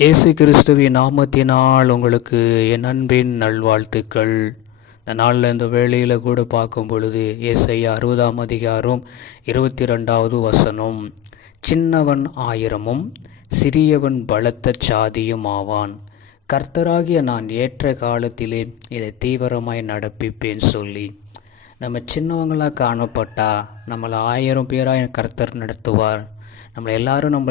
இயேசு கிறிஸ்துவின் நாமத்தினால் உங்களுக்கு என் அன்பின் நல்வாழ்த்துக்கள். இந்த நாளில் இந்த வேளையில் கூட பார்க்கும் பொழுது ஏசாயா 60ஆம் அதிகாரம் 22வது வசனம், சின்னவன் ஆயிரமும் சிறியவன் பலத்த சாதியும் ஆவான், கர்த்தராகிய நான் ஏற்ற காலத்திலே இதை தீவிரமாய் நடப்பிப்பேன் சொல்லி, நம்ம சின்னவங்களாக காணப்பட்டா நம்மளை 1000 பேராக கர்த்தர் நடத்துவார். நம்ம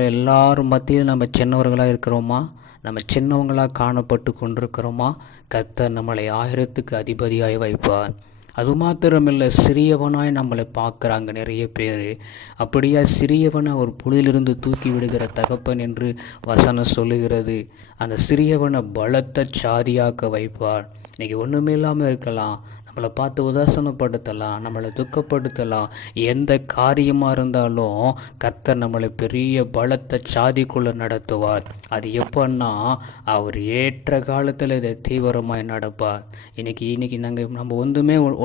எல்லாரும் மத்தியில் நம்ம சின்னவர்களாக இருக்கிறோமா? நம்ம சின்னவங்களாக காணப்பட்டு கொண்டிருக்கிறோமா? கர்த்தர் நம்மளை 1000க்கு அதிபதியாய் வைப்பார். அது மாத்திரமில்லை, சிறியவனாய் நம்மளை பார்க்குறாங்க நிறைய பேர். அப்படியா சிறியவனை ஒரு புலியிலிருந்து தூக்கி விடுகிற தகப்பன் என்று வசனம் சொல்லுகிறது. அந்த சிறியவனை பலத்த சாதியாக்க வைப்பார். இன்றைக்கி ஒன்றுமே இல்லாமல் இருக்கலாம், நம்மளை பார்த்து உதாசனப்படுத்தலாம், நம்மளை துக்கப்படுத்தலாம். எந்த காரியமாக இருந்தாலும் கர்த்தர் நம்மளை பெரிய பலத்த சாதிக்குள்ளே நடத்துவார். அது எப்போன்னா அவர் ஏற்ற காலத்தில் இதை தீவிரமாய் நடப்பார். இன்னைக்கு நம்ம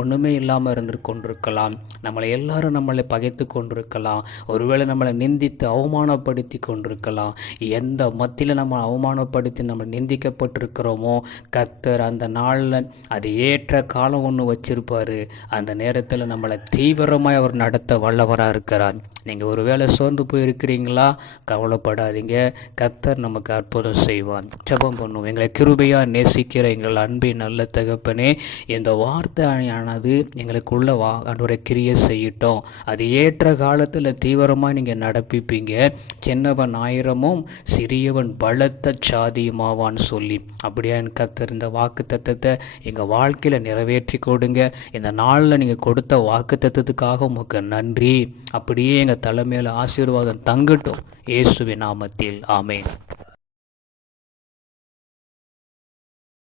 ஒன்றுமே இல்லாமல் இருந்து கொண்டிருக்கலாம். நம்மளை பகைத்து கொண்டிருக்கலாம். ஒருவேளை நம்மளை நிந்தித்து அவமானப்படுத்தி கொண்டிருக்கலாம். எந்த மத்தியில் நம்ம அவமானப்படுத்தி நம்ம நிந்திக்கப்பட்டிருக்கிறோமோ, கர்த்தர் அந்த நாளில் அது ஏற்ற காலம் ஒன்று வச்சிருப்பாரு. அந்த நேரத்தில் நம்மளை தீவிரமாய் அவர் நடத்த வல்லவராக இருக்கிறார். நீங்கள் ஒரு வேளை சோர்ந்து போயிருக்கிறீங்களா? கவலைப்படாதீங்க, கர்த்தர் நமக்கு அற்புதம் செய்வான். ஜெபம் பண்ணுவோம். எங்களை கிருபையாக நேசிக்கிற எங்கள் அன்பின் நல்ல தகப்பனே, இந்த வார்த்தையானது எங்களுக்குள்ள ஆண்டவரை கிரியை செய்யட்டும். அது ஏற்ற காலத்தில் தீவிரமாக நீங்கள் நடப்பிப்பீங்க. சின்னவன் 1000மும் சிறியவன் பலத்த சாதியுமாவான்னு சொல்லி, அப்படியே கர்த்தர் இந்த வாக்கு தத்தத்தை எங்கள் வாழ்க்கையில் நிறைவேற்றி கொடுங்க. இந்த நாளில் நீங்கள் கொடுத்த வாக்கு தத்தத்துக்காக உங்களுக்கு நன்றி. அப்படியே எங்கள் தலைமையில் ஆசீர்வாதம் தங்கட்டும். இயேசுவின் நாமத்தில் ஆமென்.